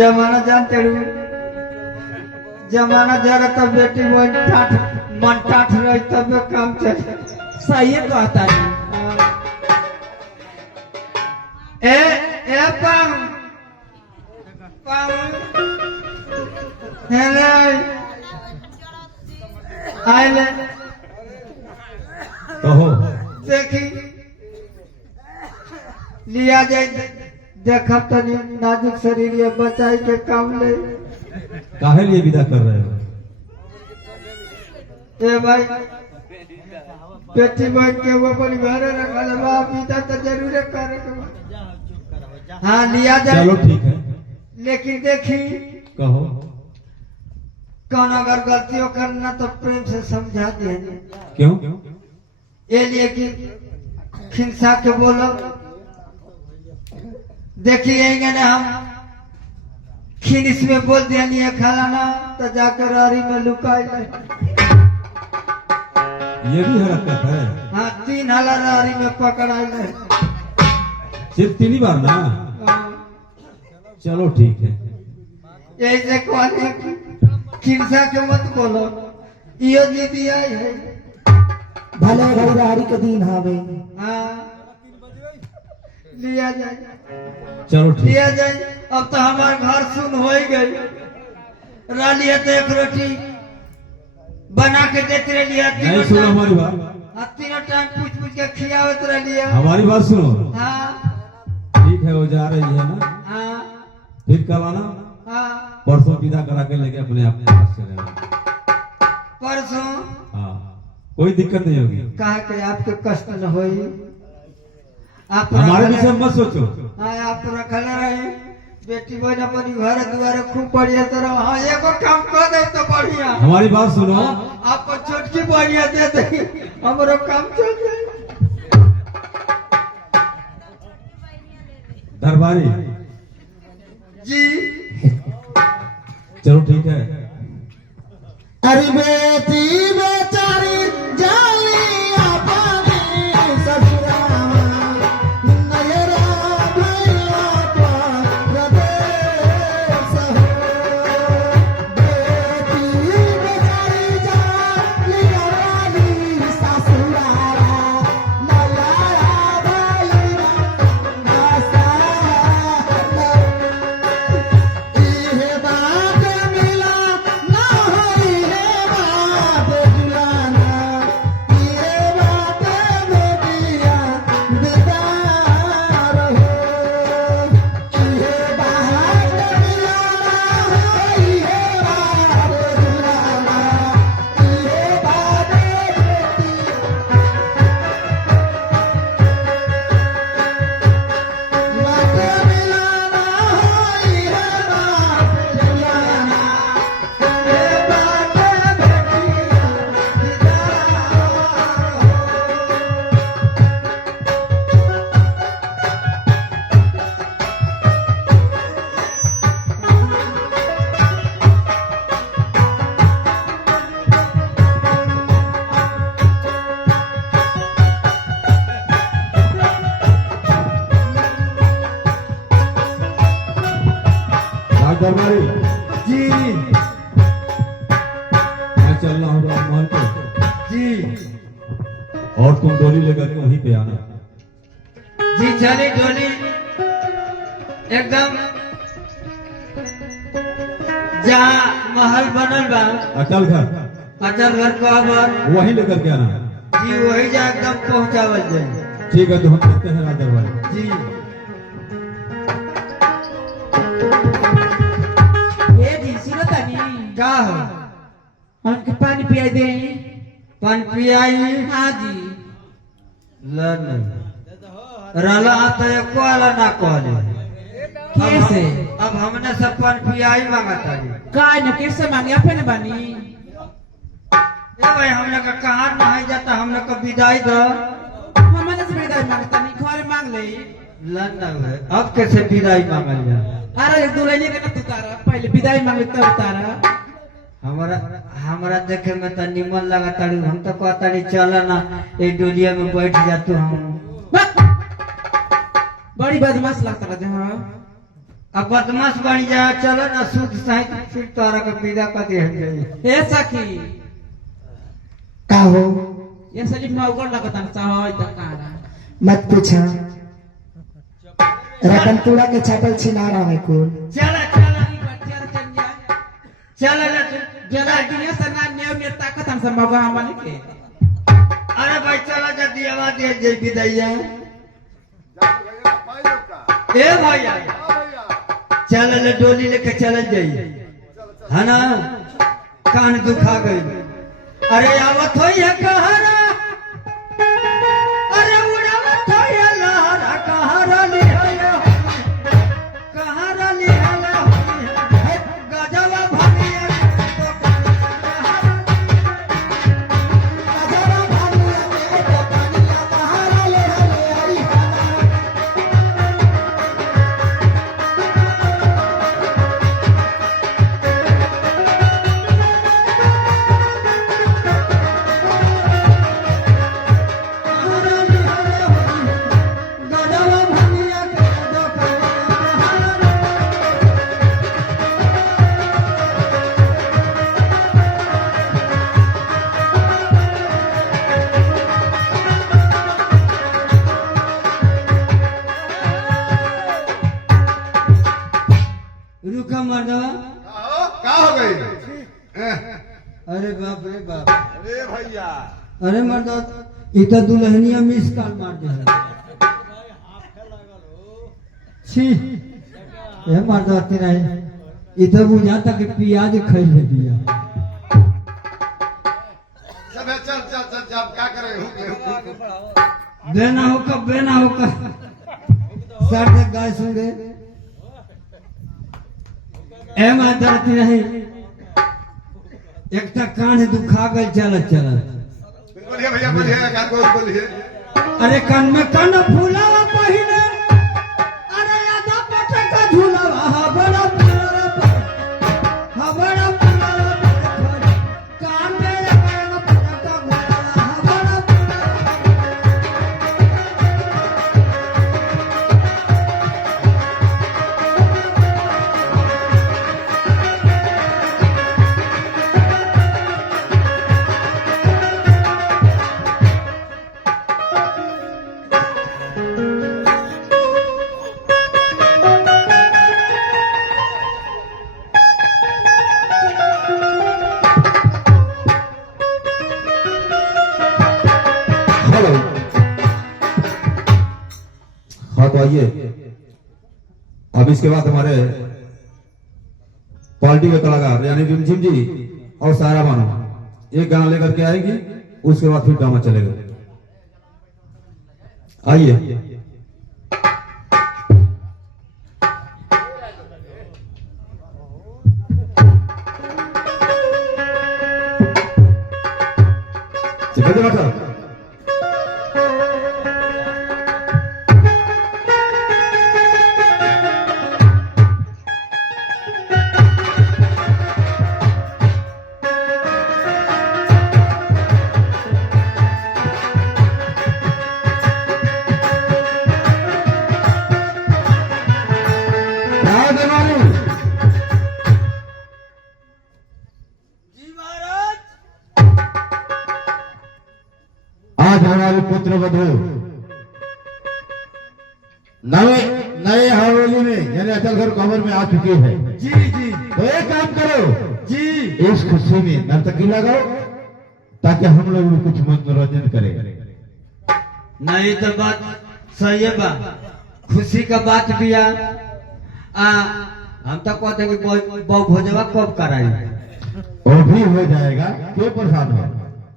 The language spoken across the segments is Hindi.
जमाना जानते हो जमाना जरा तब बेटी मन टाठ रही तब काम चले सही कहता है। ए पाऊ पाऊ हेले आइले कहो देखी लिया जाए देखा तनी नाजुक शरीर ये बचाई के काम ले काहे लिए विदा कर रहे हो? ए भाई बेटी बन के वो परिवार रखल बा विदा तो जरूर करे के हाँ लिया जाए। चलो ठीक है, लेकिन देखी कहो। कौन अगर गलतियों करना तो प्रेम से समझा दे। क्यों? ये लिए कि खिंसा के बोलो देखिए हम खीन इसमें बोल दिया नहीं खाला ना तो जाकर आरी में लुकाई ले। ये भी हरकत है। हाँ 3 हाला आरी में पकड़ाई ले। सिर्फ 3 ही बार ना? चलो ठीक है। ऐसे कहने खिंसा के मत बोलो यो जी दिया है भले घड़ी के दिन हवे। हाँ लिया जाए चलो ठीक। लिया जाए। अब तो हमारे घर सुन हो ही गई रालिया तो एक रोटी बना के देते रहिए नहीं सुनो हमारी बात। तीनों टाइम पूछ के खियावत रहिए। हमारी बात सुनो। हाँ ठीक है, वो जा रही है ना? हाँ फिर कल आना। हाँ परसों विदा करा के लेके अपने पास चले आना। परसों हाँ कोई दिक्कत नहीं होगी। कहा के आपके कष्ट न हो आप हमारे विषय मत सोचो। हाँ आप रखल रहे बेटी बहन अपनी घर द्वारे खूब बढ़िया तरह। हाँ एगो काम कर दे तो बढ़िया। हमारी बात सुनो। आपको छोटकी बढ़िया दे दे हमारा काम चल जाए। दरबारी जी चलो ठीक है। अरे बेटी बेचारी जाली अपनी ससुराल नयरा भैया प्रदेश हो। बेटी बेचारी जाली अपनी ससुराल नयरा भैया इहे बात मिला ना होई है बात जुलाना इहे बात बेटिया बेदार हो। इहे बात मिला ना होई है बात जुलाना इहे बात दरबारी जी मैं चल रहा हूँ राजमहल पे। जी और तुम डोली लेकर के वहीं पे आना। जी चली डोली एकदम जहाँ महल बनल बा अचल घर अचल घर को अब वहीं लेकर के आना। जी वही जा एकदम पहुँचावल जाए। ठीक है, तो हम चलते हैं राज दरबारी। जी ए जी सुनो तनी का हो हमके पानी पिया दे। पान पियाई हाँ जी रला तो एको वाला ना कहले। कैसे अब हमने सब पान पियाई मांगता है। काय न कैसे मांगे अपने बानी ए भाई हमने का कहाँ नहीं जाता हमने का विदाई दो। हमने से विदाई मांगता नहीं घर मांग ले। लंदन है अब कैसे विदाई मांगल जाए। अरे दुल्हन के ना तू तारा पहले विदाई मांगे तब तारा। हमारा देखे में तो निमन लगा ताड़ी। हम तो कहता नहीं चला ना एक डोलिया में बैठ जातू हम। बड़ी बदमाश लगता रहा जहाँ अब बदमाश बन जा चलो ना शुद्ध साहित्य फिर तोरा के विदा कर दे जाए ए सखी का हो ये सजी मौगड़ लगता चाहो इधर कहां मत पूछा रतनपुरा के छापल छिना रहा है कुल चला चला बच्चा चल जा चला जला दुनिया सना ने ताकत हम सब मौगा हमने के अरे भाई चला जल्दी आवाज दे जय विदाइया ए भैया चल ले डोली लेके चल जाइए है ना कान दुखा गई अरे आवत हो या कहरा अरे उड़ावत हो या लहरा कहरा लिहला कहरा लिहला गजवा भनिया तो कहरा अजरा भानिया के तो पानिया कहारा ले हरी गजवा भनिया के तो कहरा रुका मर्दवा क्या हो गई अरे बाप रे बाप अरे भैया अरे मर्दवा इधर दुल्हनिया मिस कॉल मार दे छी ये मर्दवा तेरा इधर बुझाता कि प्याज खाई ले दिया चल चल चल चल चल क्या करे बेना होकर सर से गाय सुन गए ए मादरती नहीं एक तक कान दुखा गई चलत चलत बोलिए भैया बोलिए क्या को बोलिए अरे कान में कान फूलावा पहिने अरे आधा पटका झूलावा हबड़ा कान में कान पटका झूलावा हबड़ा हेलो हाँ तो आइए अब इसके बाद हमारे पार्टी के कलाकार यानी रिमझिम जी और सारा बानो एक गाना लेकर के आएगी उसके बाद फिर ड्रामा चलेगा आइए सिकंदर साहब आज हमारे पुत्र वधु नए नए हवेली में यानी अचलघर कमर में आ चुकी है। जी जी तो एक काम करो जी इस खुशी में नर्तकी लगाओ ताकि हम लोग भी कुछ मनोरंजन करें। नहीं तो बात सही है बा खुशी का बात भी है हम तो कहते हैं कि बहु भोजवा कब कराई वो भी हो जाएगा क्यों परेशान हो।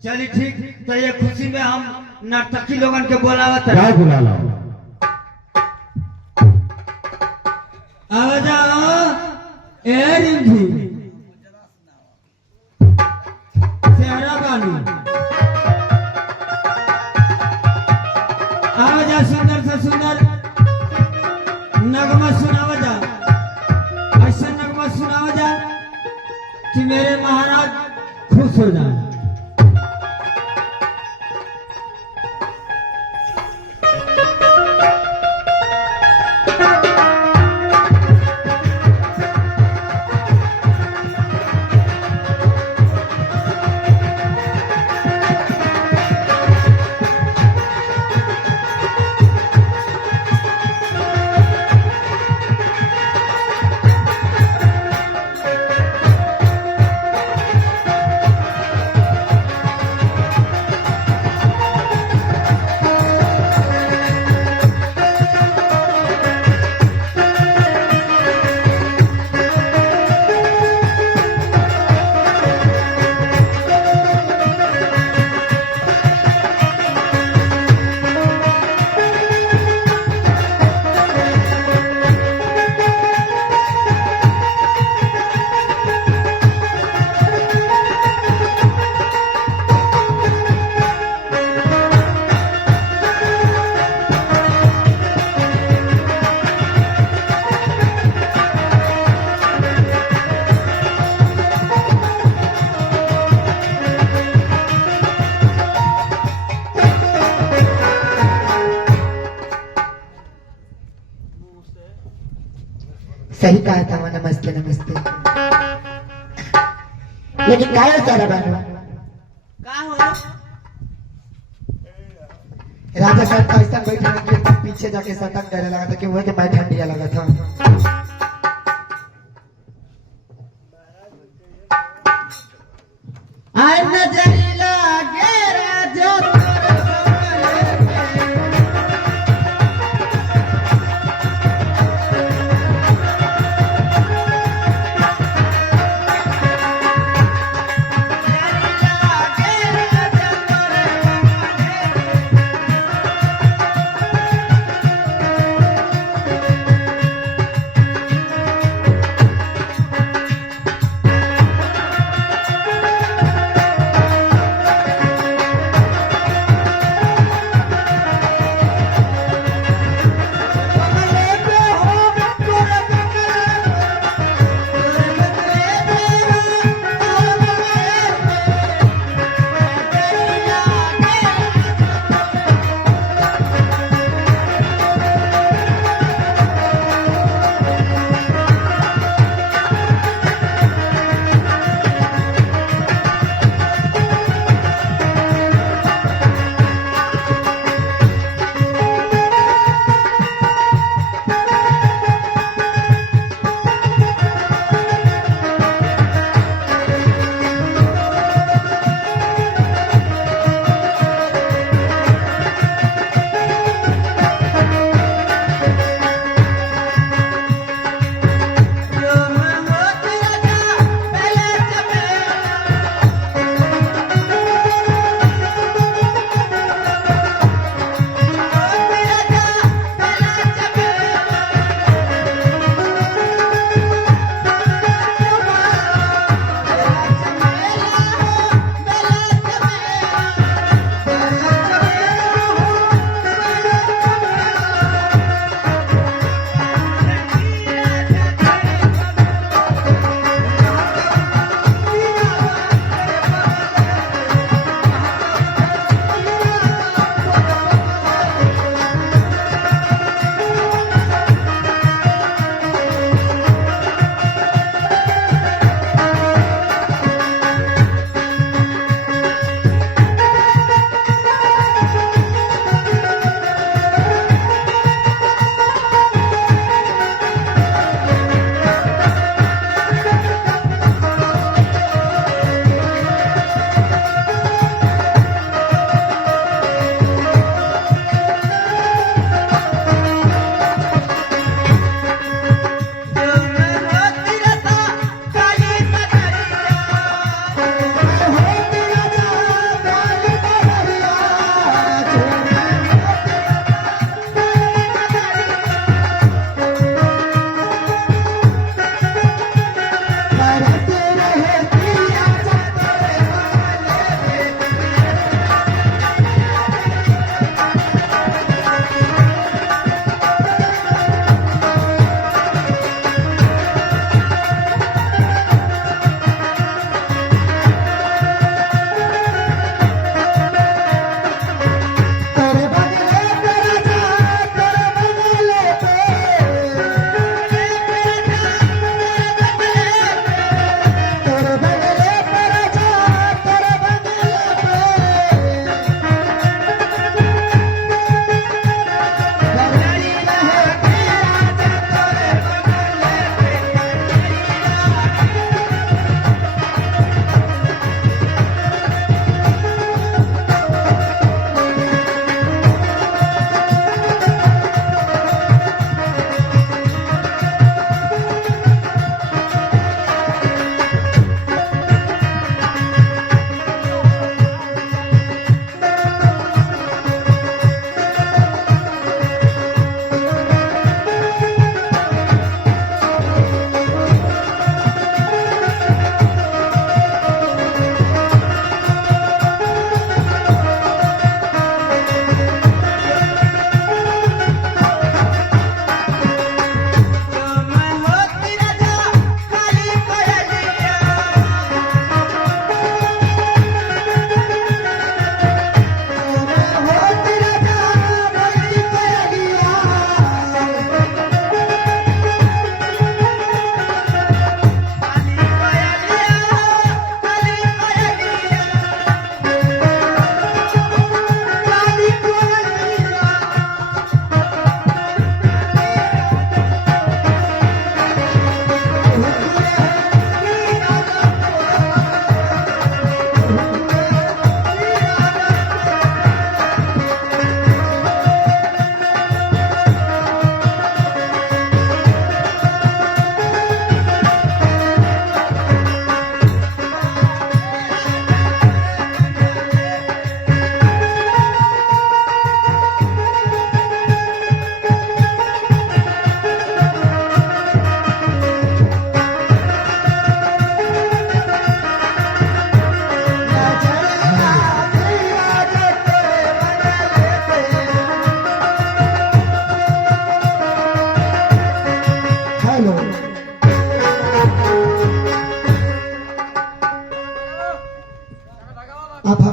चलिए ठीक तो ये खुशी में हम नर्तकी लोगन के बोलावत क्या है बुला लाओ आ जाओ ए रिंधी सेहरा बानू आ जा सुंदर से सुंदर नगमा सुनावा जा ऐसा नगमा सुनावा जा कि मेरे महाराज खुश हो जाए सही कहा था नमस्ते नमस्ते। लेकिन काय सारा बानो का हो राजा साहब का ऐसा बैठे कि एकदम पीछे जाके सटक डरे लगा था कि वह के मैं ठंडिया लगा था। आय नजरी लागे राजा तोर बगल के।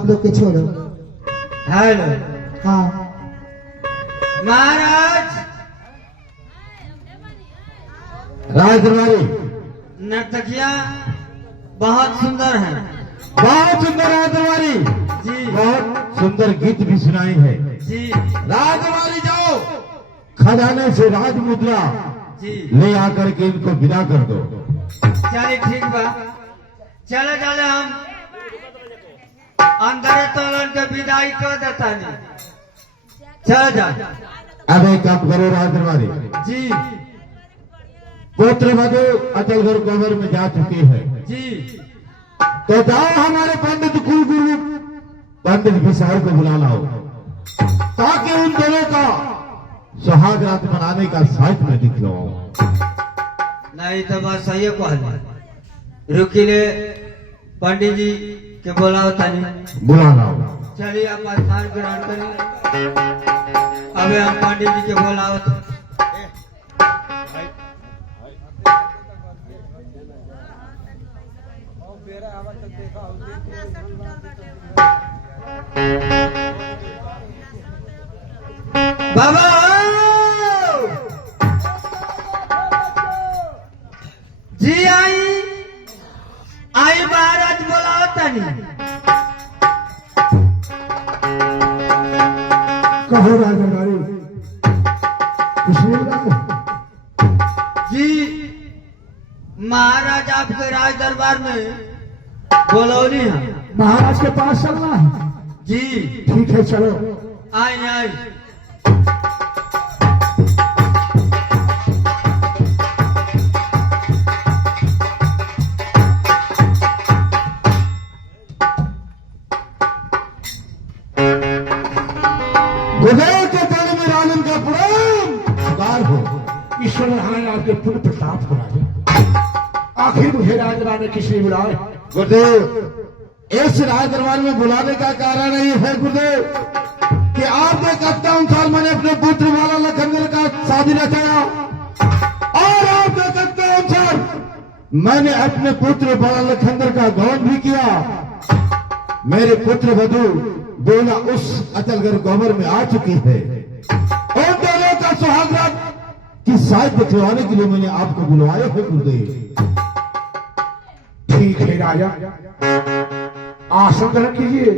हम लोग के छोड़ो। हेलो हाँ महाराज, राजदरबारी नर्तकिया बहुत सुंदर है। बहुत सुंदर राजदरबारी, जी बहुत सुंदर गीत भी सुनाई है। जी राजदरबारी जाओ, खजाने से राज मुद्रा जी, ले आकर के इनको विदा कर दो। चलिए ठीक बा, चले चले हम अंदर तोलन के विदाई कर देता नहीं। चल जा अब एक काम करो राजदरबारी, जी पुत्र वधु अचलगढ़ गोबर में जा चुके हैं, जी, तो जाओ हमारे पंडित कुलगुरु पंडित विशाल को बुला लाओ, ताकि उन दोनों का सुहाग रात मनाने का साथ में दिखलाओ। नहीं तो बस सही है कहल। रुकिले पंडित जी के बोलाओ तनी। बुला लाओ। चलिए आप स्थान ग्रहण करिए। अबे हम पंडित जी के बोलाओ। बाबा जी आई महाराज बोलाओ तनी। कहो राजदरबारी, कुछ नहीं बोला? जी महाराज आपके राज दरबार में बोलौली है। महाराज के पास चलना है। जी ठीक है, चलो। आई आई। गुरुदेव के चरण में राजन का प्रणाम उदार हो। ईश्वर महाराज आपके पुण्य प्रताप हो राजा। आखिर मुझे राजदरबार में किसने बुलाया? गुरुदेव, इस राजदरबार में बुलाने का कारण ये है गुरुदेव कि आपने 51 साल मैंने अपने पुत्र वाला लखनदेव का शादी रचाया, और आपने 51 साल मैंने अपने पुत्र वाला लखनदेव का गौन भी किया। मेरे पुत्र वधु दोनों उस अचलगढ़ गोबर में आ चुकी है। उन दोनों का सुहागरात की साथ दिखवाने के लिए मैंने आपको बुलवाया है गुरुदेव। ठीक है राजा, आसन ग्रहण कीजिए।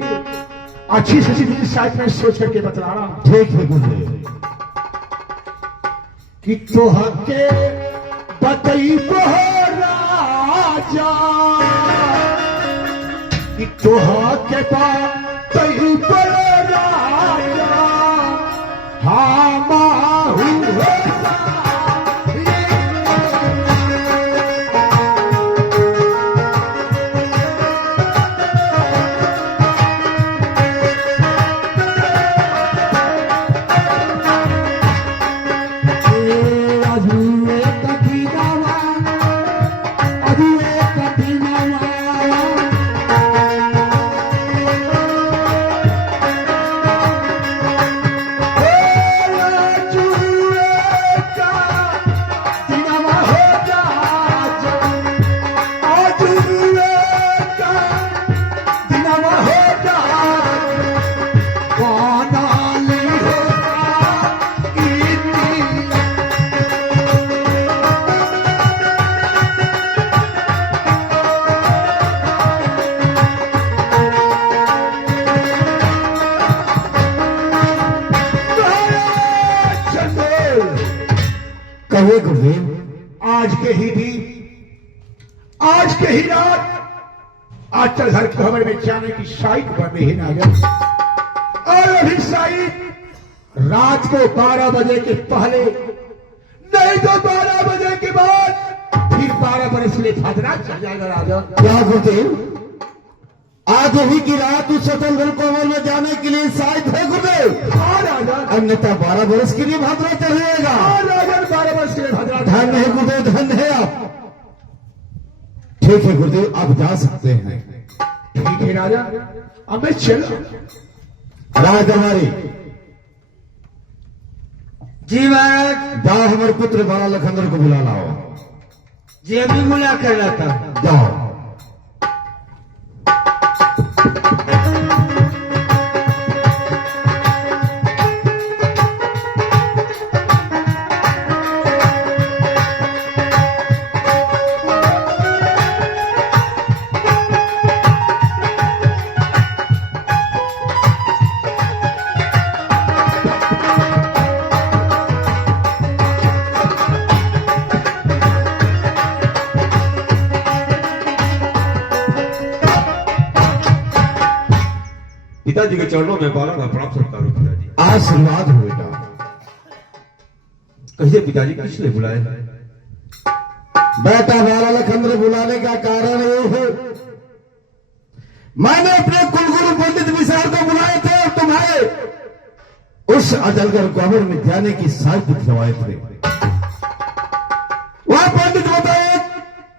अच्छी से अच्छी शायद मैं सोच करके बतला रहा हूं ठीक है गुरुदेव। कि तोहके बतई राजा, कि तोहके बतई राजा, हाँ माहू कहे गुरुदेव, आज के ही दिन, आज के ही रात आजकल घर खबर में जाने की शाही खबर में ही ना गया। और अभी शाही रात को 12 बजे के पहले, नहीं तो 12 बजे के बाद फिर 12 बरस के लिए खतरा चल जाएगा राजा। क्या गुरुदेव, आज ही की रात उस अचलगढ़ गोबर में जाने के लिए शायद है गुरुदेव। हाँ राजा, अन्यथा 12 बरस के लिए भाद्रा चढ़ेगा। हाँ राजा, 12 बरस के लिए खतरा। धन है गुरुदेव, धन है आप। ठीक है गुरुदेव, आप जा सकते हैं। ठीक है राजा, अब मैं चल। राजदरबारी, जी महाराज। जाओ हमारे पुत्र बाला लखनदेव को बुला लाओ। जी अभी बुला कर लाता। जाओ। पिताजी के चरणों में बार बार प्रणाम सत्कार हो पिताजी। आशीर्वाद हो बेटा। कहिए पिताजी किस लिए बुलाए? बेटा बाला लखंद्र बुलाने का कारण ये है, मैंने अपने कुलगुरु पंडित विशाल को बुलाए थे और तुम्हें उस अजलगर ग्वाबर में जाने की साज दिखवाए थे। वह पंडित बताए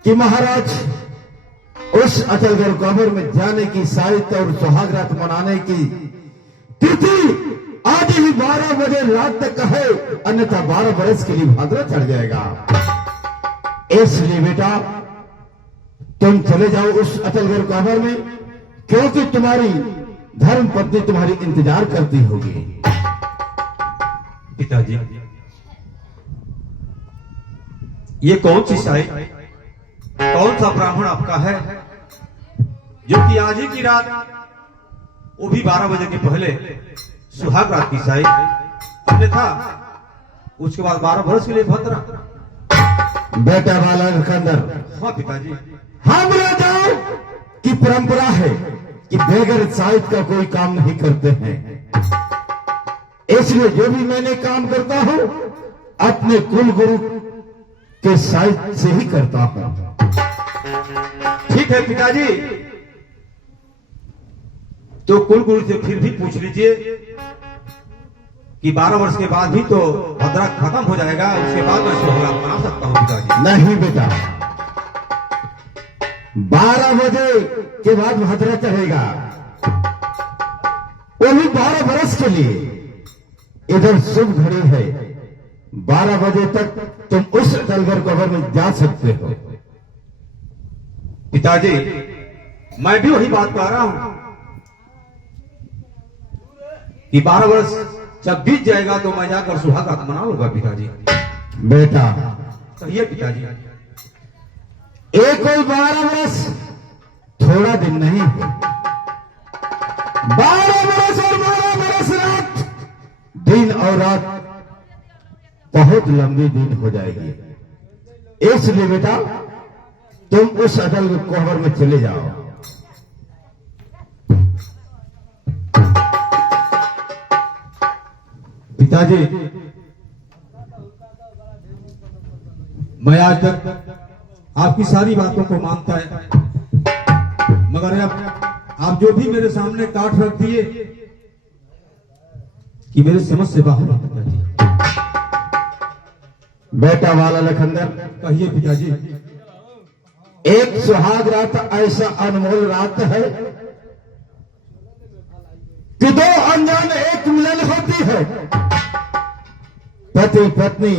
कि महाराज उस अजलगर ग्वाबर में जाने की साहित्य और सुहागरात मनाने की तिथि आज ही 12 बजे रात तक है, अन्यथा 12 बरस के लिए भाद्रा चढ़ जाएगा। इसलिए बेटा तुम चले जाओ उस अटलगर ग्वाबर में, क्योंकि तुम्हारी धर्म पत्नी तुम्हारी इंतजार करती होगी। पिताजी ये कौन सी साई, कौन सा ब्राह्मण आपका है जो कि आज ही की रात, वो भी 12 बजे के पहले सुहाग रात की साई, अन्यथा उसके बाद 12 बरस के लिए भद्रा? बेटा वाला लखंदर, हाँ पिताजी। हम राजाओं की परंपरा है कि बेगर साहित्य का कोई काम नहीं करते हैं, इसलिए जो भी मैंने काम करता हूं अपने कुल गुरु के साहित्य से ही करता हूं। ठीक है पिताजी, तो कुल गुरु से फिर भी पूछ लीजिए कि 12 वर्ष के बाद भी तो भद्रा खत्म हो जाएगा, उसके बाद मैं सुहाग मना सकता हूं पिताजी। नहीं बेटा, 12 बजे के बाद भद्रा चढ़ेगा, वो भी 12 बरस के लिए। इधर शुभ घड़ी है, 12 बजे तक तुम उस अटलगर ग्वाबर में जा सकते हो। पिताजी मैं भी वही बात कह रहा हूं कि 12 वर्ष जब बीत जाएगा तो मैं जाकर सुहाग रात मना लूंगा पिताजी। बेटा कहिए पिताजी। एक कोई 12 बरस थोड़ा दिन नहीं है, 12 बरस और 12 बरस रात, दिन और रात बहुत लंबी दिन हो जाएगी। इसलिए बेटा तुम उस अटल ग्वाबर में चले जाओ। पिताजी मैं आज तक आपकी सारी बातों को मानता है, मगर अब आप जो भी मेरे सामने काट रख दिए कि मेरे समझ से बाहर है पिताजी। बेटा वाला लखंदर, कहिए पिताजी। एक सुहाग रात ऐसा अनमोल रात है कि दो अनजान एक मिलन होती है। पति पत्नी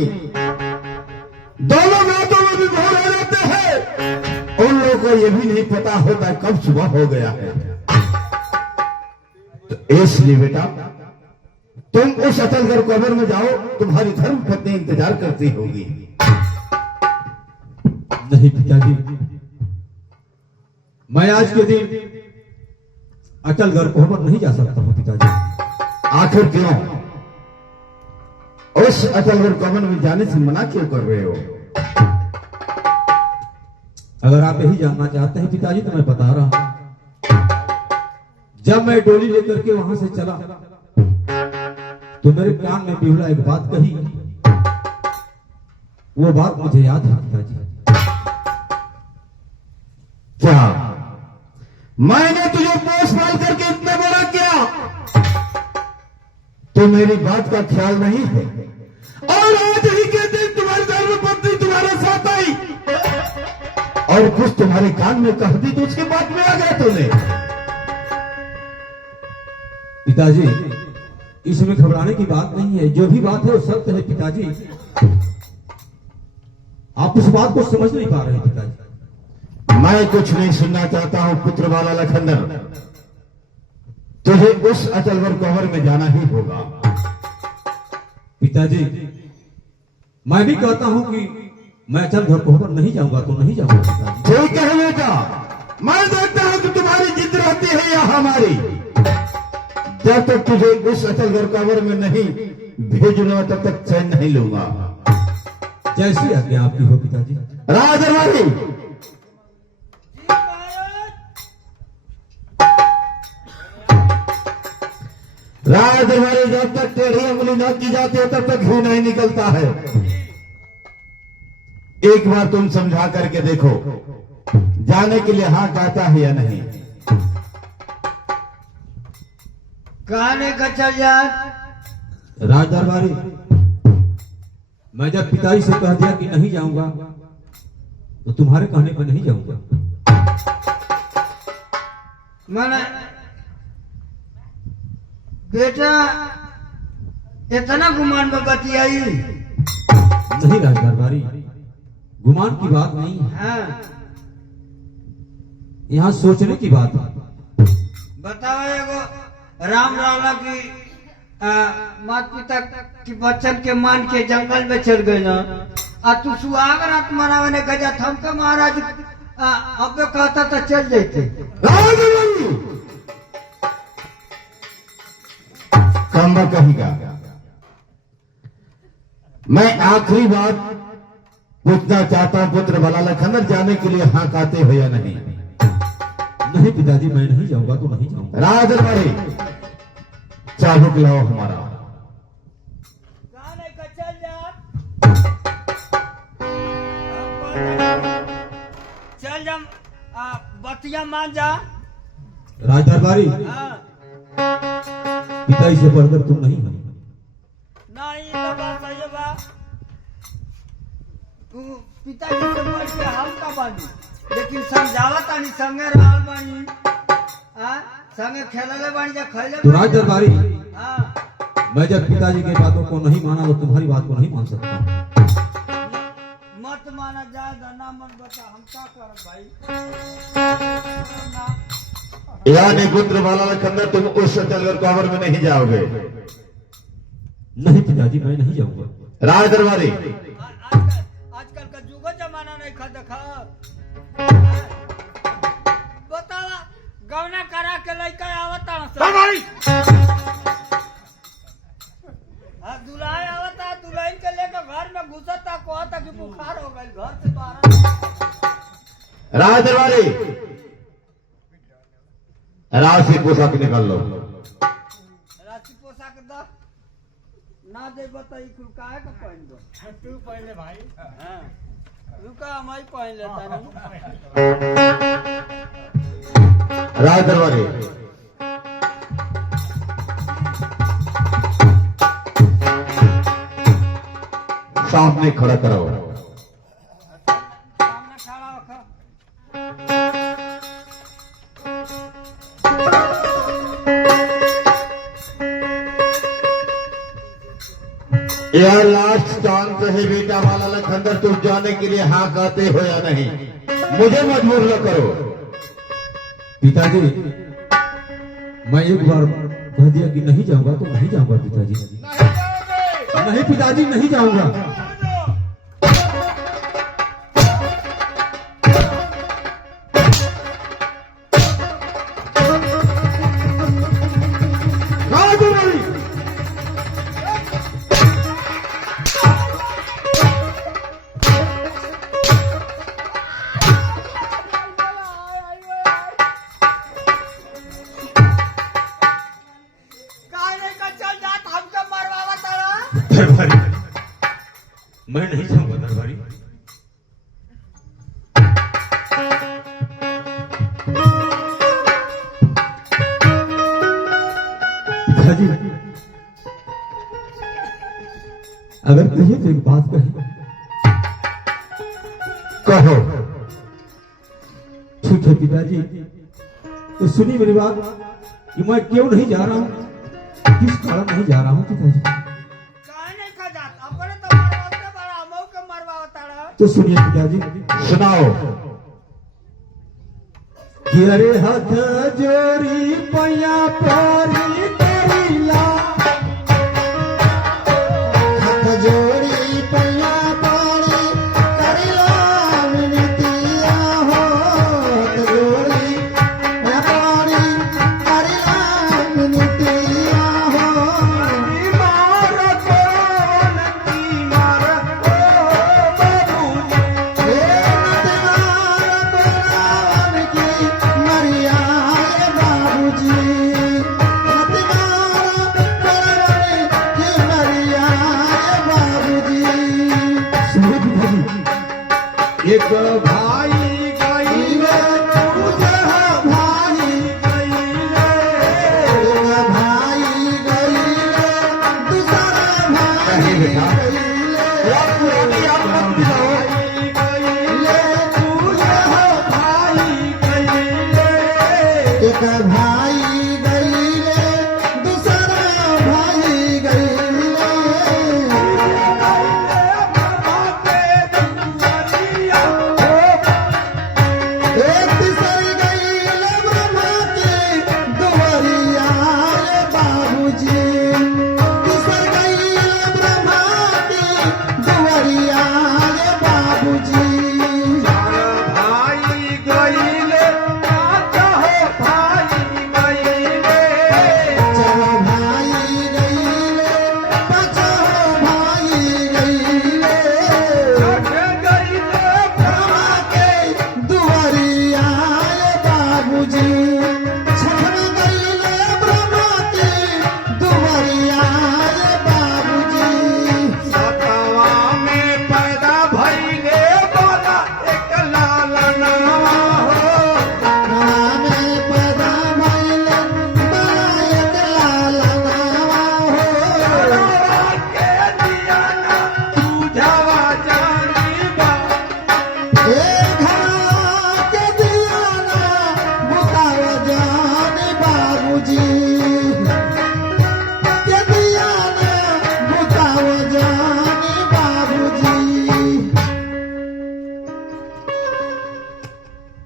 दोनों नातों में विभोर हो जाते हैं, उन लोगों को यह भी नहीं पता होता कब सुबह हो गया है। तो इसलिए बेटा तुम उस अटलगर ग्वाबर में जाओ, तुम्हारी धर्म पत्नी इंतजार करती होगी। नहीं पिताजी, मैं आज के दिन अटलगर ग्वाबर नहीं जा सकता हूं पिताजी। आखिर क्यों? उस अटलगर ग्वाबर में जाने से मना क्यों कर रहे हो? अगर आप यही जानना चाहते हैं पिताजी तो मैं बता रहा हूं। जब मैं डोली लेकर के वहां से चला तो मेरे कान में बिहुला एक बात कही, वो बात मुझे याद है पिताजी। क्या मैंने तुझे पोस पाल करके इतना बड़ा किया, तो मेरी बात का ख्याल नहीं है? और आज ही के दिन तुम्हारी धर्म पत्नी तुम्हारे साथ आई और कुछ तुम्हारे कान में कह दी, तो उसके बाद में आ गया तूने। पिताजी इसमें घबराने की बात नहीं है, जो भी बात है वो सत्य है पिताजी। आप उस बात को समझ नहीं पा रहे हैं पिताजी। मैं कुछ नहीं सुनना चाहता हूं पुत्र वाला लखंदर, तुझे उस अटलगर ग्वाबर में जाना ही होगा। पिताजी मैं भी कहता हूं कि मैं अटलगर ग्वाबर नहीं जाऊंगा तो नहीं जाऊंगा पिताजी। ठीक है बेटा, मैं देखता हूं कि तुम्हारी जिद रहती है या हमारी। जब तक तुझे उस अटलगर ग्वाबर में नहीं भेजना तब तक चैन नहीं लूंगा। जैसी आज्ञा आपकी हो पिताजी। राजदरबारी, राज दरबारी जब तक टेढ़ी उंगली न की जाती है तब तक घी नहीं निकलता है। एक बार तुम समझा करके देखो, जाने के लिए हाँ कहता है या नहीं। कहने का चल यार। राज दरबारी, मैं जब पिताजी से कह दिया कि नहीं जाऊंगा तो तुम्हारे कहने पर नहीं जाऊंगा। मैंने बेटा इतना गुमान में बतियाई। नहीं राज दरबारी, गुमान की बात नहीं है, हाँ यहाँ सोचने की बात है। बताओ एगो राम लाला की माता पिता की बच्चन के मान के जंगल में चल गए ना, आ तू सुहाग रात मनावने गजा थम के महाराज अब कहता तो चल जाते। कम कहेगा। मैं आखिरी बात पूछना चाहता हूं, पुत्र बलाला खंडर जाने के लिए हाँ कहते हो या नहीं। नहीं पिताजी, मैं नहीं जाऊंगा तो नहीं जाऊंगा। राज दरबारी, चाबुक लाओ हमारा। चल जा, चल जा, बतिया मान जा। राज दरबारी, हाँ। पिताजी से बढ़कर तुम नहीं हो। नहीं तो बात सही है बा। तू पिताजी से बढ़ के हम का बानी, लेकिन समझावत आनी संगे रहल बानी, संगे खेलले बानी जा खैले। तो राज दरबारी, हाँ मैं जब पिताजी की बातों को नहीं माना तो तुम्हारी बात को नहीं मान सकता। मत माना जाए ना मन बता, हम क्या कर भाई। यानी पुत्र बलाला खंडर तुम उस चलकर कांवर में नहीं जाओगे। नहीं पिताजी, मैं नहीं जाऊंगा। राज दरबारी, आजकल का जुगो जमाना नहीं खा देखा। बतावा गौना करा के लइका आवता दुल्हा आवता, दुल्हन के लेकर घर में घुसता, कहता कि बुखार हो गई, घर से बाहर। राज दरबारी, राशि पोशाक निकाल लो। राशि पोशाक द ना दे बता, रुका है का पहन दो। तू पहले भाई। हाँ रुका, हम ही पहन लेता नहीं। राज दरबारी, सामने खड़ा करो। सामने खड़ा होकर यह लास्ट चांस है बेटा बलाला खंडर, तुम जाने के लिए हाँ कहते हो या नहीं। मुझे मजबूर न करो। पिताजी, मैं एक बार कह दिया कि नहीं जाऊंगा तो नहीं जाऊंगा पिताजी। नहीं पिताजी, नहीं जाऊंगा। दरबारी, मैं नहीं जाऊंगा दरबारी। पिताजी, अगर कहिए तो एक बात कहे। कहो। ठीक है पिताजी, तो सुनिए मेरी बात कि मैं क्यों नहीं जा रहा हूँ, किस कारण नहीं जा रहा हूँ पिताजी। तो सुनिए पिताजी, सुनाओ। कि अरे हाथ जोरी पैया पारी करीला, हाथ जोड़ी पैया पारी करिला मिनतिया हो। हाथ जोड़ी पैया पारी करिला मिनतिया हो। मत मार की मरिया बाबूजी, मत मार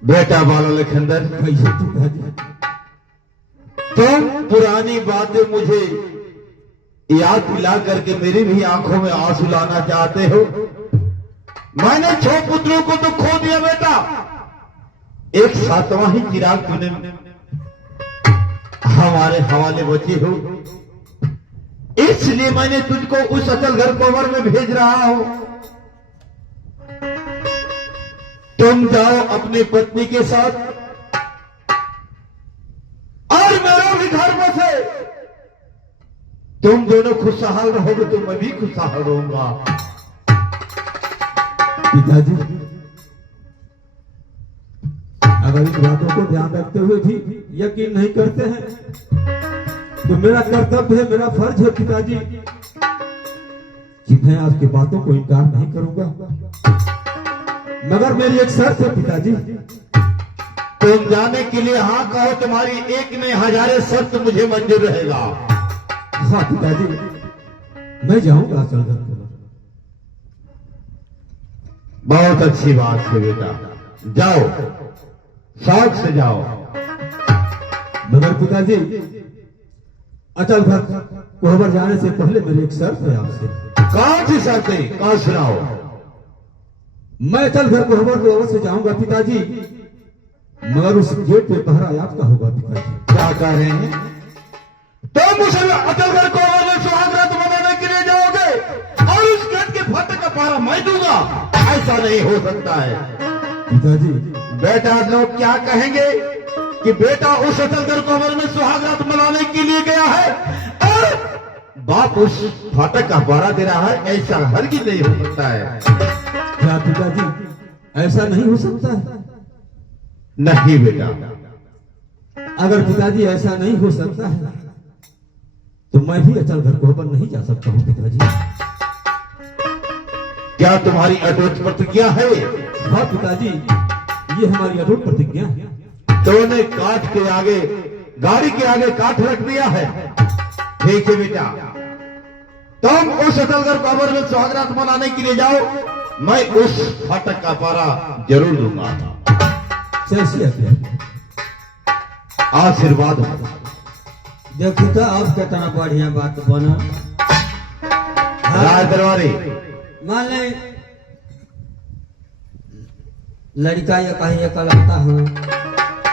बेटा बाला लखंदर, कैसे पिताजी? तुम पुरानी बातें मुझे याद दिला करके मेरी भी आंखों में आंसू लाना चाहते हो। मैंने 6 पुत्रों को तो खो दिया बेटा, एक 7वां ही चिराग तूने हमारे हवाले बचे हो, इसलिए मैंने तुझको उस अचल घर कोवर में भेज रहा हूं। तुम जाओ अपनी पत्नी के साथ और मेरा भी घर बसे। तुम दोनों खुशहाल रहोगे तो मैं भी खुशहाल रहूंगा। पिताजी, अगर इन बातों को ध्यान रखते हुए भी यकीन नहीं करते हैं तो मेरा कर्तव्य है, मेरा फर्ज है पिताजी कि मैं आपकी बातों को इनकार नहीं करूंगा, मगर मेरी एक शर्त है पिताजी। तुम जाने के लिए हाँ कहो, तुम्हारी एक नहीं हजारों शर्त मुझे मंजूर रहेगा। हाँ पिताजी, मैं जाऊंगा अचल घर को। बहुत अच्छी बात है बेटा, जाओ, शौक से जाओ। मगर पिताजी, अचल घर कोहबर जाने से पहले मेरी एक शर्त है आपसे। कौन सी शर्तें? कौन सुनाओ। मैं अचल घर कोहबर को अवश्य जाऊंगा पिताजी, मगर उस गेट पे पहरा आपका होगा पिताजी। क्या कह रहे हैं? तुम उस अचल घर कोहबर में सुहागरात मनाने के लिए जाओगे और उस गेट के फटक का पहरा मैं दूंगा? ऐसा नहीं हो सकता है पिताजी। बेटा, लोग क्या कहेंगे कि बेटा उस अचल घर कोहबर में सुहागरात मनाने के लिए गया है और बाप उस फाटक का पहरा दे रहा है। ऐसा हरगिज नहीं हो सकता है। क्या पिताजी, ऐसा नहीं हो सकता है? नहीं बेटा, अगर पिताजी ऐसा नहीं हो सकता है तो मैं भी अचल घर कोहबर नहीं जा सकता हूँ पिताजी। क्या तुम्हारी अटूट प्रतिज्ञा है? हाँ पिताजी, ये हमारी अटूट प्रतिज्ञा है। तूने काठ के आगे, गाड़ी के आगे काठ रख दिया है। ठीक है बेटा, तुम उस अटलगढ़ कोहबर में सुहागरात मनाने के लिए जाओ, मैं उस फाटक का पारा जरूर दूंगा। कैसी है? आशीर्वाद हो। देखी तो अब कितना बढ़िया बात बना। राज दरबारी, मान ले लड़का ये कहीं ये कलकता हूँ,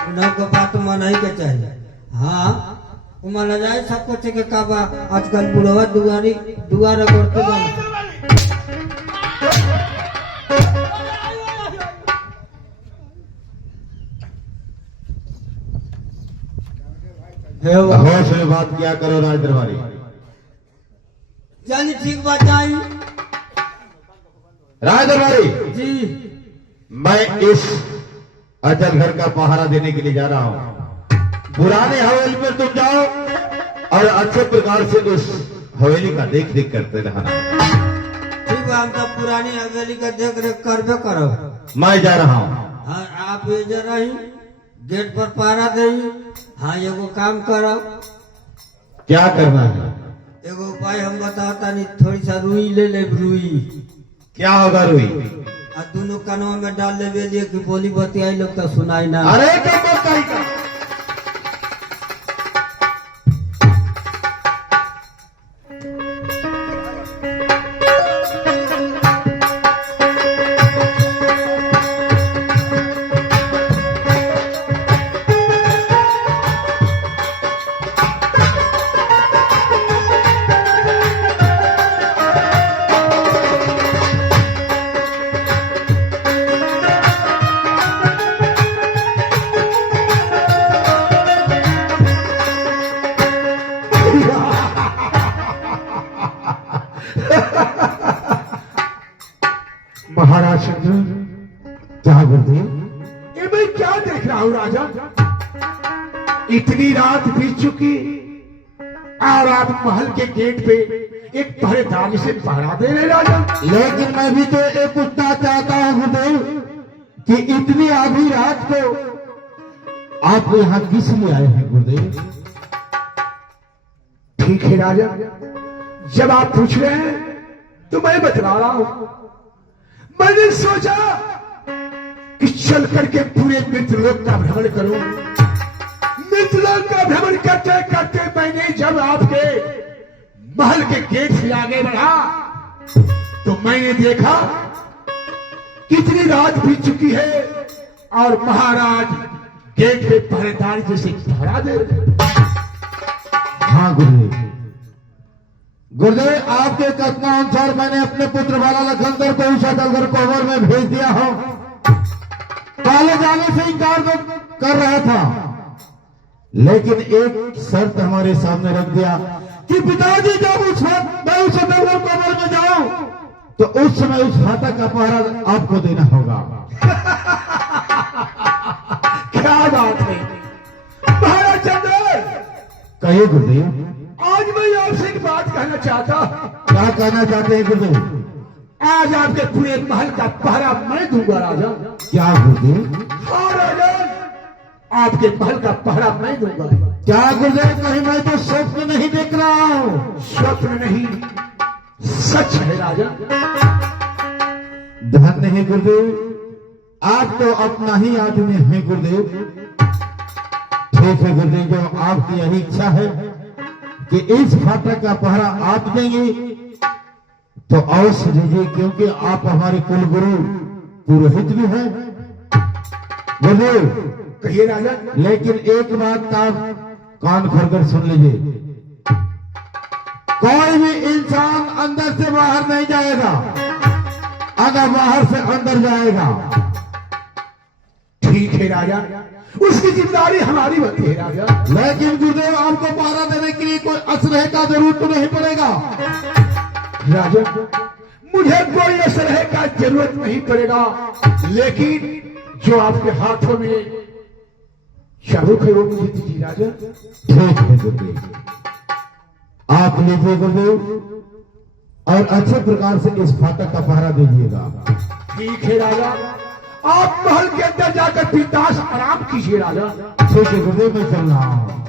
उन्हें को बात माना ही के चाहिए। हाँ, माना जाए सब कुछ के काबा आजकल बुढ़वा दुआरा करते बन। होश में बात किया करो राज दरबारी। चलिए ठीक बात आई राज दरबारी जी। मैं इस अचल घर का पहरा देने के लिए जा रहा हूँ। पुराने हवेली में तुम जाओ और अच्छे प्रकार से उस हवेली का देख रेख करते रहना। ठीक है, हम तो पुरानी हवेली का देख रेख करबे करो। मैं जा रहा हूँ। हाँ, आप ये जरा ही गेट पर पहरा दे। हाँ, एगो काम करो। क्या करना है? एगो उपाय हम बताता नहीं, थोड़ी सा रुई ले ले। रुई क्या होगा रुई? और दोनों कानों में डाल ले लिए कि बोली बतियाई लोग तो सुनाई ना। अरे क्या बोलता है का? महाराज चंद्र, क्या गुरुदेव? ये मैं क्या देख रहा हूँ राजा? इतनी रात बीत चुकी और आप महल के गेट पे एक पहरेदार से पहरा दे रहे राजा। लेकिन मैं भी तो ये पूछना चाहता हूँ गुरुदेव कि इतनी आधी रात को आप यहाँ किस लिए आए हैं गुरुदेव? ठीक है राजा, जब आप पूछ रहे हैं तो मैं बतला रहा हूं। मैंने सोचा कि चल करके पूरे मृतलोक का भ्रमण करूं। मृतलोक का भ्रमण करते करते मैंने जब आपके महल के गेट से आगे बढ़ा तो मैंने देखा कितनी रात बीत चुकी है और महाराज गेट पे पहरेदार जैसे पहरा दे रहे। हाँ गुरुदेव, गुरुदेव आपके कथना अनुसार मैंने अपने पुत्र वाला लखनदर को उस अटलगर कोवर में भेज दिया हो। पहले जाने से इनकार तो कर रहा था, लेकिन एक शर्त हमारे सामने रख दिया कि पिताजी जब उस वक्त मैं उस अटलगर कोवर में जाऊं तो उस समय उस फाटक का पहरा आपको देना होगा। क्या बात है महाराज चंद्र। कहिए गुरुदेव। आज मैं आपसे एक बात कहना चाहता। क्या कहना चाहते हैं गुरुदेव? आज आपके पूरे महल का पहरा मैं दूंगा राजा। क्या गुरुदेव? हाँ राजा, आपके महल का पहरा मैं दूंगा। क्या गुरुदेव, कहीं मैं तो स्वप्न नहीं देख रहा हूं? स्वप्न नहीं, सच है राजा। धन्य है गुरुदेव, आप तो अपना ही आदमी हैं गुरुदेव। ठीक है गुरुदेव, जो आपकी यही इच्छा है कि इस फाटक का पहरा आप देंगे तो अवश्य दीजिए, क्योंकि आप हमारे कुल गुरु पुरोहित भी हैं गुरुदेव। कहिए राजा। लेकिन एक बात का कान खोलकर सुन लीजिए, कोई भी इंसान अंदर से बाहर नहीं जाएगा, अगर बाहर से अंदर जाएगा। ठीक है राजा, उसकी जिम्मेदारी हमारी बनती है राजा। लेकिन गुरुदेव, आपको पहरा देने के लिए कोई असलहे का जरूरत तो नहीं पड़ेगा। राजा, मुझे कोई असलहे का जरूरत नहीं पड़ेगा, लेकिन जो आपके हाथों में चाबुक है वो मुझे दीजिए राजा। ठीक है गुरुदेव, आप लीजिए गुरुदेव और अच्छे प्रकार से इस फाटक का पहरा दीजिएगा। ठीक है राजा, आप महल के अंदर जाकर बिंदास आराम कीजिए राजा। ठीक है गुरुदेव, मैं चल रहा हूं।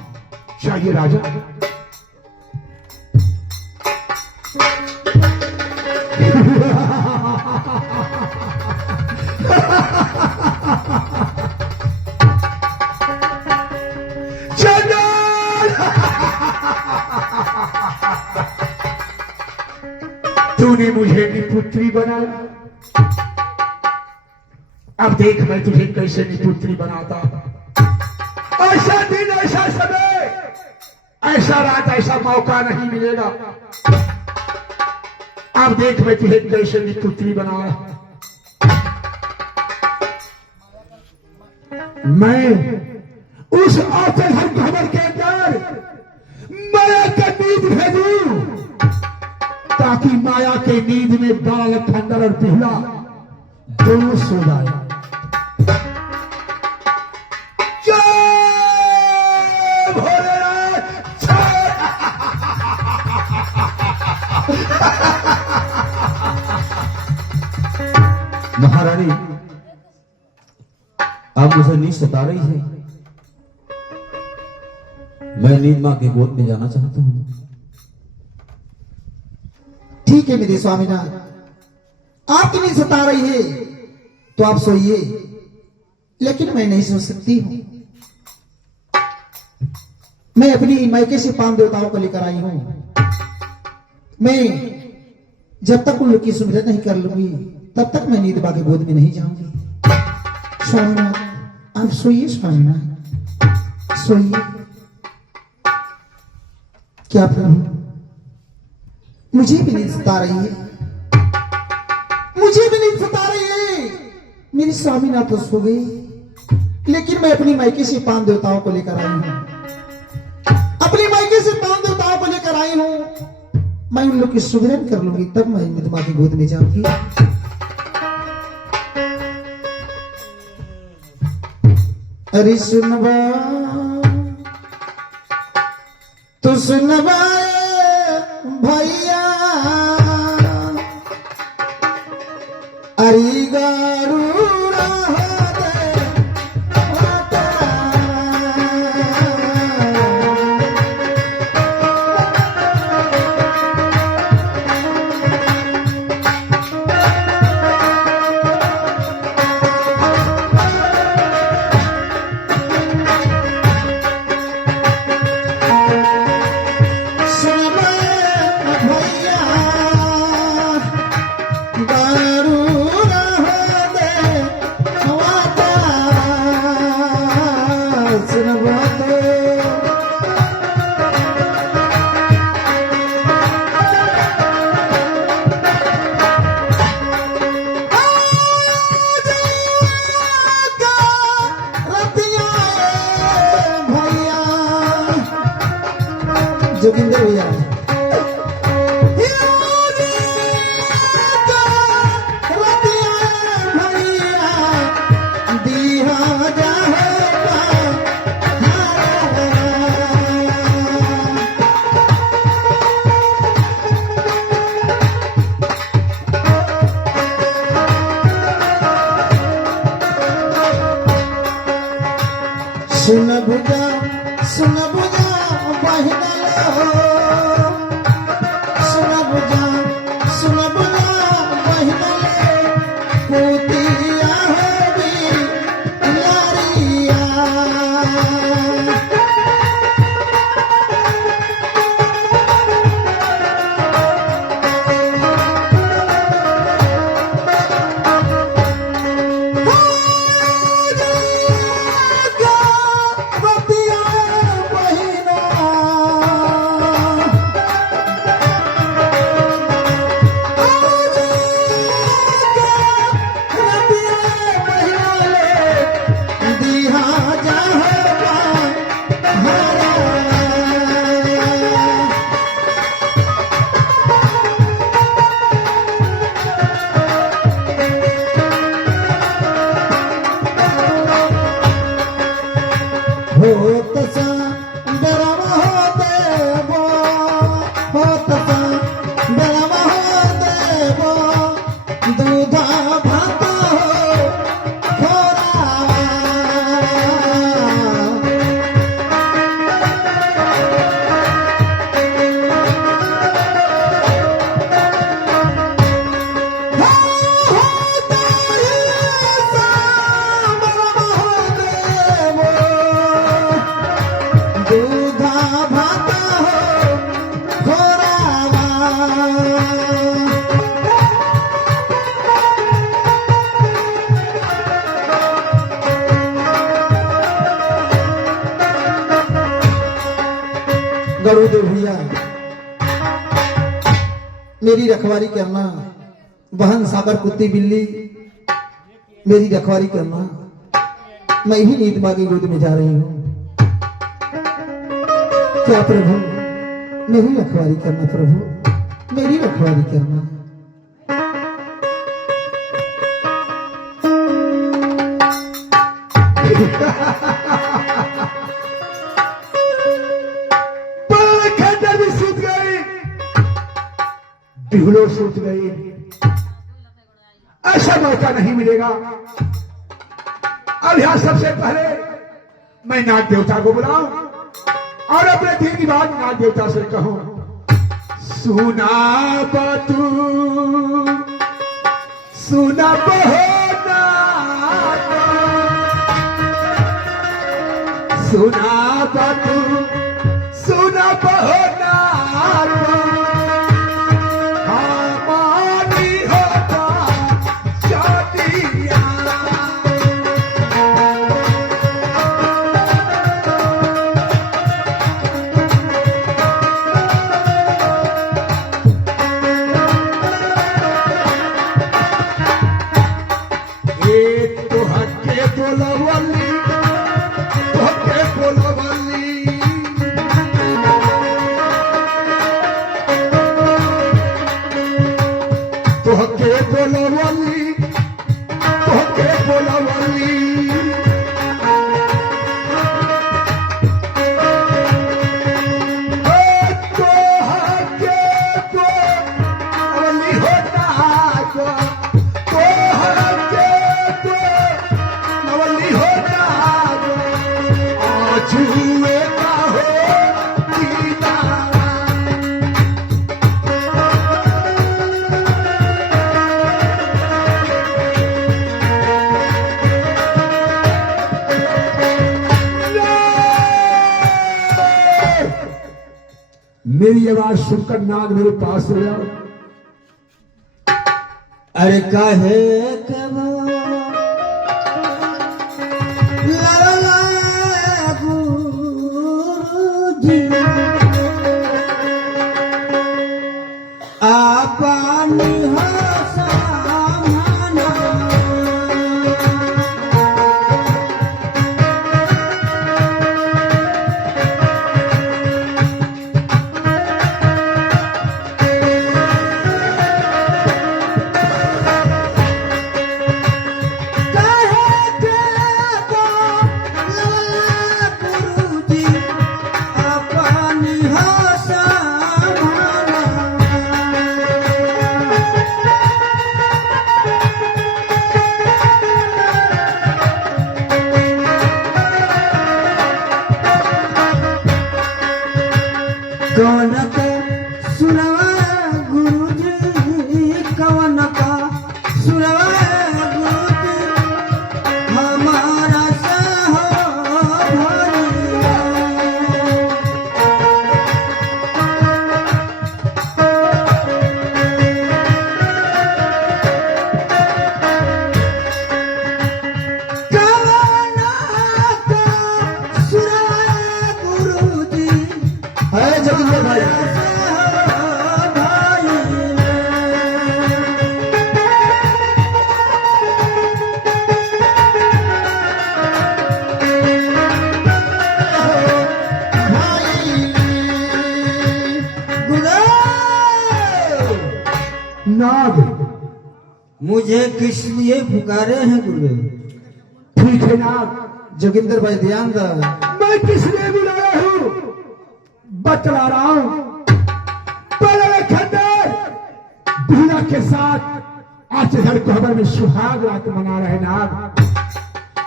चाहिए राजा। तूने मुझे निपुत्री बनाया, अब देख मैं तुझे कैसे निपुत्री बनाता। ऐसा दिन, ऐसा समय, ऐसा रात, ऐसा मौका नहीं मिलेगा। अब देख मैं तुझे कैसे निपुत्री बनाया। मैं उस औसत हर खबर के अंदर माया का नींद भेजूं, ताकि माया के नींद में बड़ा लखनदर और पिहला दोनों सो जाए। महारानी, आप मुझे नींद सता रही है। मैं नींद मां की गोद में जाना चाहता हूं। ठीक है मेरे स्वामीनाथ, आपकी नींद सता रही है तो आप सोइए, लेकिन मैं नहीं सो सकती हूं। मैं अपनी मायके से 5 देवताओं को लेकर आई हूं। मैं जब तक उन लोग की सुविधा नहीं कर लूंगी तब तक मैं नींद बाकी गोद में नहीं जाऊंगी। स्वामीनाथ, आप सोइए स्वामीनाथ, सोइए। क्या प्रभु, मुझे भी नींद सता रही है, मुझे भी नींद सता रही है। मेरी स्वामीनाथ तो सो गई, लेकिन मैं अपनी मायके से 5 देवताओं को लेकर आई हूं। अपनी मायके से 5 देवताओं को लेकर आई हूं। मैं उन लोग की सुमिरन कर लूंगी, तब मैं निदमा की गोद में जाऊंगी। अरे सुनवा तो सुनवा भैया, अरे गारूड़ा जोगिंदर भैया सुन बुझा बहिना लो सुन बुझा बहिना ले पोतिया होगी लारिया गरुदेव भैया मेरी रखवारी करना बहन सागर कुत्ती बिल्ली मेरी रखवारी करना मैं ही नीत माँ की गोद में जा रही हूँ क्या प्रभु मेरी रखवारी करना प्रभु मेरी रखवारी करना बिहुलो सूत गई ऐसा मौका नहीं मिलेगा। अब यहां सबसे पहले मैं नाग देवता को बुलाऊं और अपने दिल की बात नाग देवता से कहूं। सुना बतू सुना बहोना सुना बतू सुना बहोना मेरी आवाज सुनकर नाग मेरे पास से आया। अरे काहे कब गुरुजी आपनी हसाना मुझे किस लिए पुकारे हैं गुरुदेव? ठीक है नाग, जोगिंदर भाई ध्यान दा। मैं किस लिए बुलाया हूँ बतला रहा हूँ। पहले खंडर दूल्हा के साथ आज से घर कोहबर में सुहाग रात मना रहे नाग।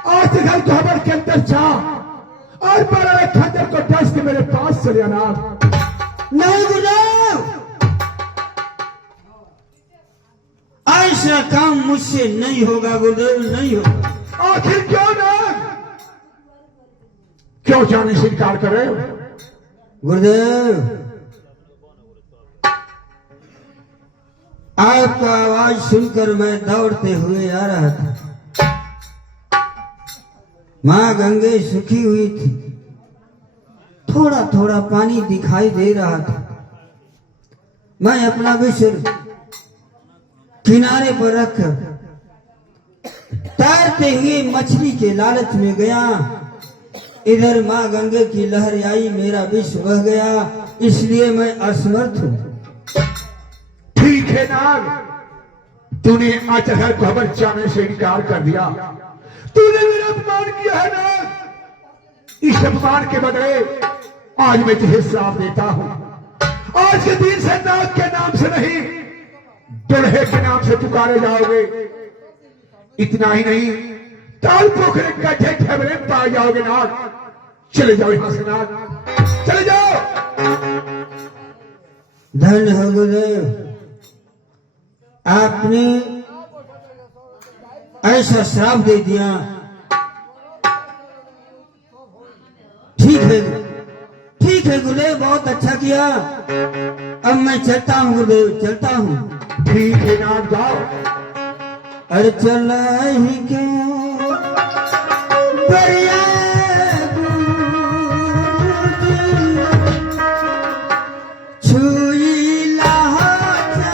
आज से घर कोहबर के अंदर जा और पहले खंडर को दस के मेरे पास चले नाग। नहीं गुरुदेव, ऐसा काम मुझसे नहीं होगा गुरुदेव, नहीं होगा। आखिर क्यों नाग? क्यों जाने से इनकार करे? गुरुदेव, आपका आवाज सुनकर मैं दौड़ते हुए आ रहा था। माँ गंगे सूखी हुई थी, थोड़ा थोड़ा पानी दिखाई दे रहा था। मैं अपना विषय किनारे पर रखकर तैरते हुए मछली के लालच में गया। इधर माँ गंगे की लहर आई, मेरा विष बह गया, इसलिए मैं असमर्थ हूँ। ठीक है नाग, तूने आज घर कोहबर जाने से इनकार कर दिया। तूने मेरा अपमान किया है नाग। इस अपमान के बदले आज मैं तुझे श्राप देता हूं। आज के दिन से नाग के नाम से नहीं, दुल्हे के नाम से पुकारे जाओगे। इतना ही नहीं, ताल पोखरे गड्ढे ठेबरे पाए जाओगे नाग। चले जाओ यहां से नाग, चले जाओ। धन्य हो गुरुदेव, आपने ऐसा श्राप दे दिया। ठीक है गुरुदेव, बहुत अच्छा किया। अब मैं चलता हूँ गुरुदेव, चलता हूँ। ठीक है नाग, जाओ। अरे चल ही के दरिया छुई लहाजा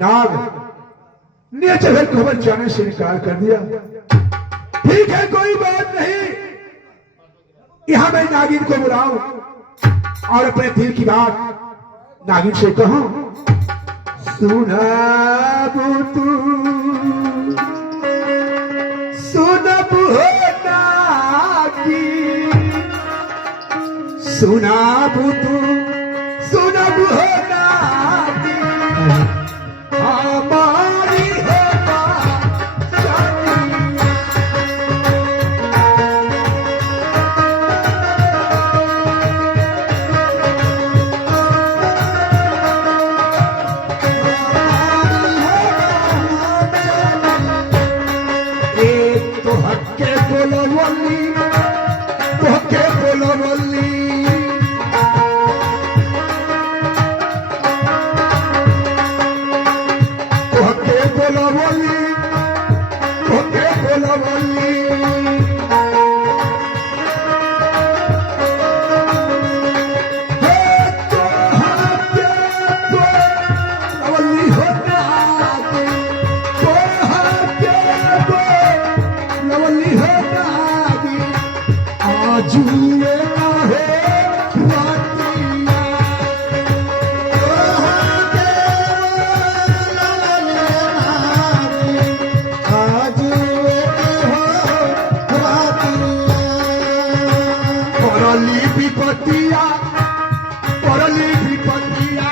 नाग ने जगह खबर जाने से इनकार कर दिया। ठीक है, कोई बात नहीं। यहां मैं नागिन को बुलाऊं और अपने दिल की बात नागिन से कहूं। सुनाबू तू, सुनबू हो नागी, सुनाबू तू, सुनबू हो नागी। हमारी होगा जानी। एक तो हक्के बोलो वल्ली, तो हक्के बोलो वल्ली। जुए आहे परली विपतिया, परली विपतिया,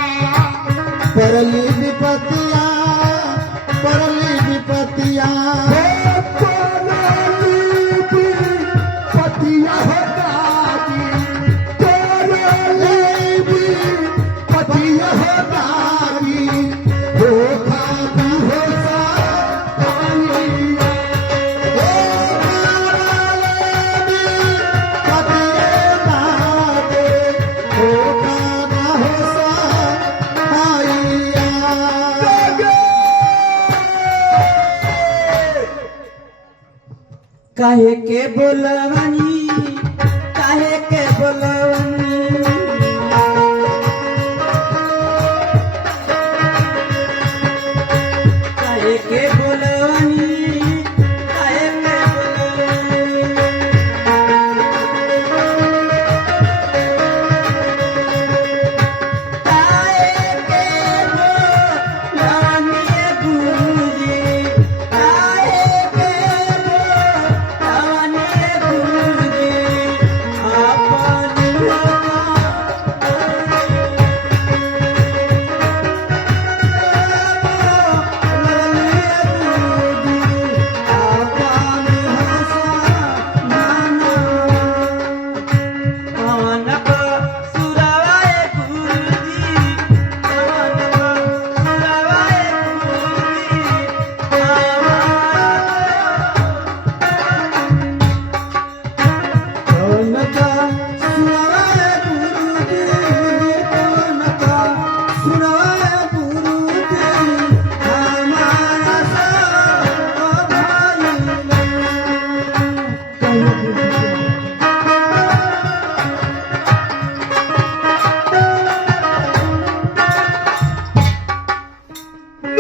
परली विपतिया, परली विपतिया। काहे के बोलवनी काहे के बोलवनी काहे के बोलवनी काहे के बोलवनी काहे के बोलवनी गुरुजी काहे के बोलवनी गुरुजी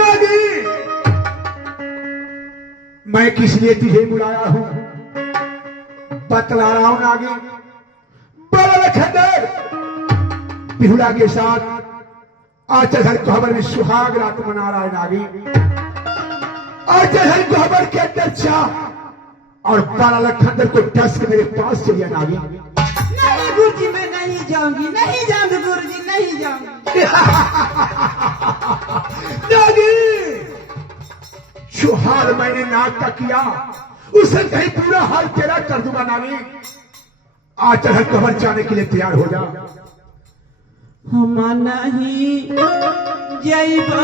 नहीं, मैं किस लिए तुझे बुलाया हूं बतला रहा हूं नागी। बड़ा लखनदर बिहुला के साथ आज घर कोहबर में सुहाग रात मना रहा है नागी। आज घर कोहबर के अंदर चाह और बाला लखनदर को डस के मेरे पास चलिए नागी। नहीं गुरुजी मैं नहीं जाऊंगी गुरुजी नहीं जाऊंगी नागी जो हाल मैंने नाग का किया उसे कहीं पूरा हाल तेरा कर दूंगा नागी। आज घर कोहबर जाने के लिए तैयार हो जा। हम नहीं जइबो